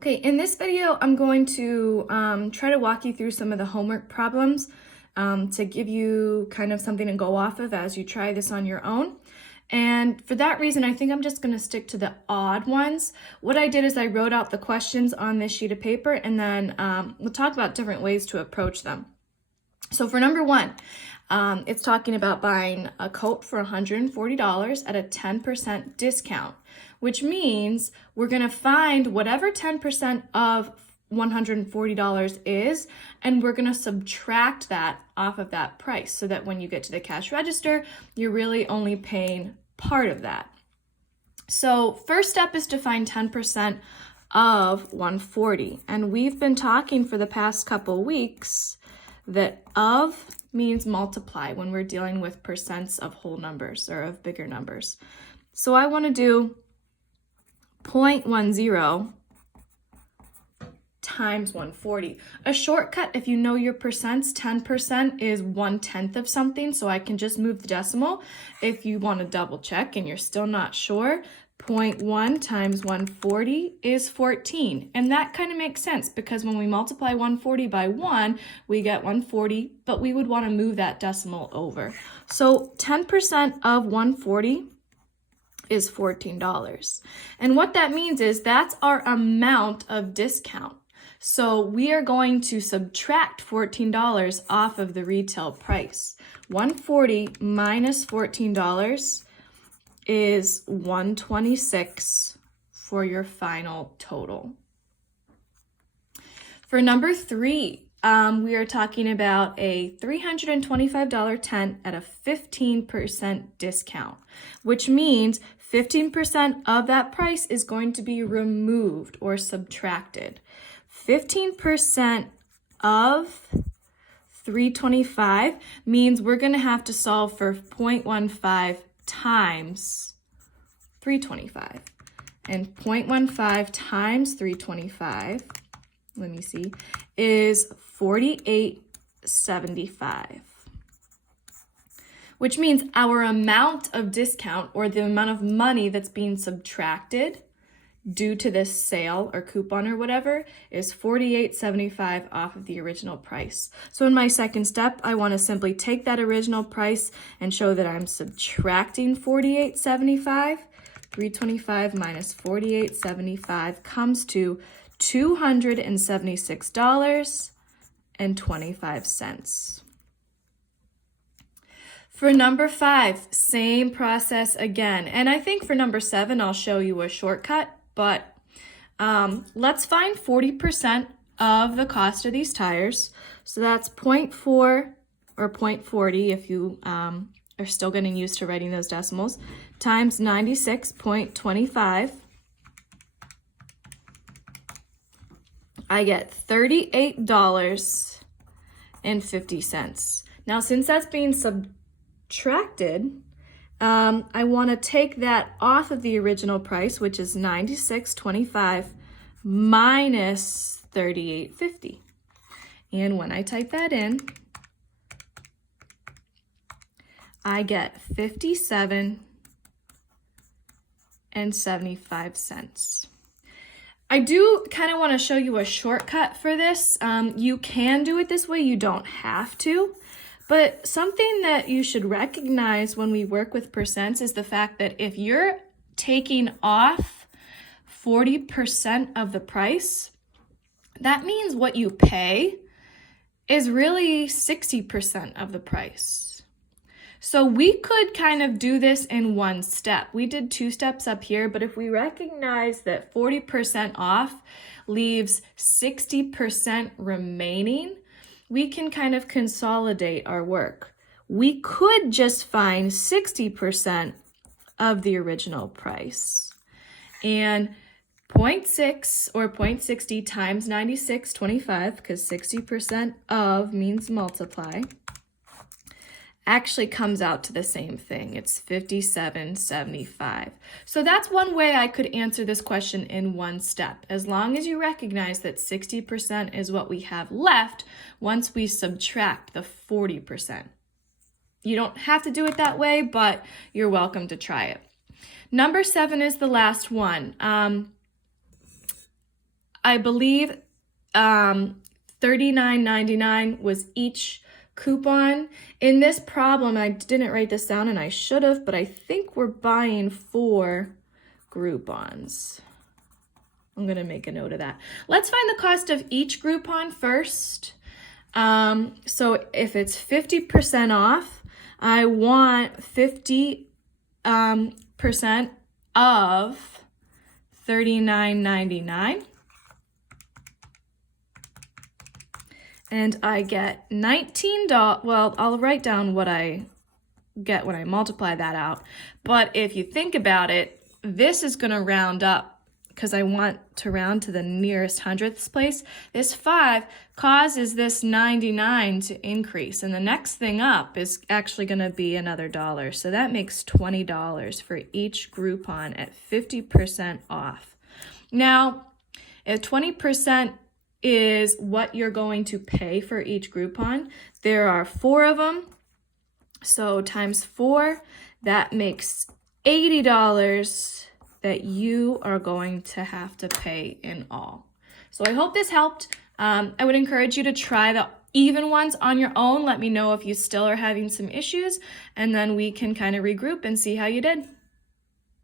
Okay, in this video, I'm going to try to walk you through some of the homework problems to give you kind of something to go off of as you try this on your own. And for that reason, I think I'm just going to stick to the odd ones. What I did is I wrote out the questions on this sheet of paper, and then we'll talk about different ways to approach them. So for number one, it's talking about buying a coat for $140 at a 10% discount, which means we're going to find whatever 10% of $140 is, and we're going to subtract that off of that price so that when you get to the cash register, you're really only paying part of that. So first step is to find 10% of 140. And we've been talking for the past couple weeks that of means multiply when we're dealing with percents of whole numbers or of bigger numbers. So I want to do 0.10 times 140. A shortcut, if you know your percents, 10% is 1/10 of something, so I can just move the decimal. If you want to double check and you're still not sure, 0.1 times 140 is 14. And that kind of makes sense because when we multiply 140 by 1, we get 140, but we would want to move that decimal over. So 10% of 140 is $14. And what that means is that's our amount of discount. So we are going to subtract $14 off of the retail price. 140 minus $14 is 126 for your final total. For number three, we are talking about a $325 tent at a 15% discount, which means 15% of that price is going to be removed or subtracted. 15% of 325 means we're going to have to solve for 0.15 times 325. And 0.15 times 325, let me see, is 48.75. Which means our amount of discount or the amount of money that's being subtracted due to this sale or coupon or whatever is $48.75 off of the original price. So in my second step, I want to simply take that original price and show that I'm subtracting $48.75. 325 minus $48.75 comes to $276.25. For number 5, same process again. And I think for number 7, I'll show you a shortcut, but let's find 40% of the cost of these tires. So that's 0.4 or 0.40 if you are still getting used to writing those decimals, times 96.25. I get $38.50. Now, since that's being subtracted, I want to take that off of the original price, which is $96.25 minus $38.50. And when I type that in, I get $57.75. I do kind of want to show you a shortcut for this. You can do it this way, you don't have to. But something that you should recognize when we work with percents is the fact that if you're taking off 40% of the price, that means what you pay is really 60% of the price. So we could kind of do this in one step. We did 2 steps up here, but if we recognize that 40% off leaves 60% remaining, we can kind of consolidate our work. We could just find 60% of the original price. And 0.6 or 0.60 times 96.25, because 60% of means multiply, actually comes out to the same thing. It's $57.75. So that's one way I could answer this question in one step, as long as you recognize that 60% is what we have left once we subtract the 40%. You don't have to do it that way, but you're welcome to try it. Number 7 is the last one. I believe $39.99 was each coupon. In this problem, I didn't write this down and I should have, but I think we're buying 4 Groupons. I'm gonna make a note of that. Let's find the cost of each Groupon first. So if it's 50% off, I want 50% of $39.99. And I get $19. Well, I'll write down what I get when I multiply that out. But if you think about it, this is going to round up because I want to round to the nearest hundredths place. This 5 causes this 99 to increase. And the next thing up is actually going to be another $1. So that makes $20 for each Groupon at 50% off. Now, if 20% is what you're going to pay for each Groupon, there are 4 of them. So times 4, that makes $80 that you are going to have to pay in all. So I hope this helped. I would encourage you to try the even ones on your own. Let me know if you still are having some issues, and then we can kind of regroup and see how you did.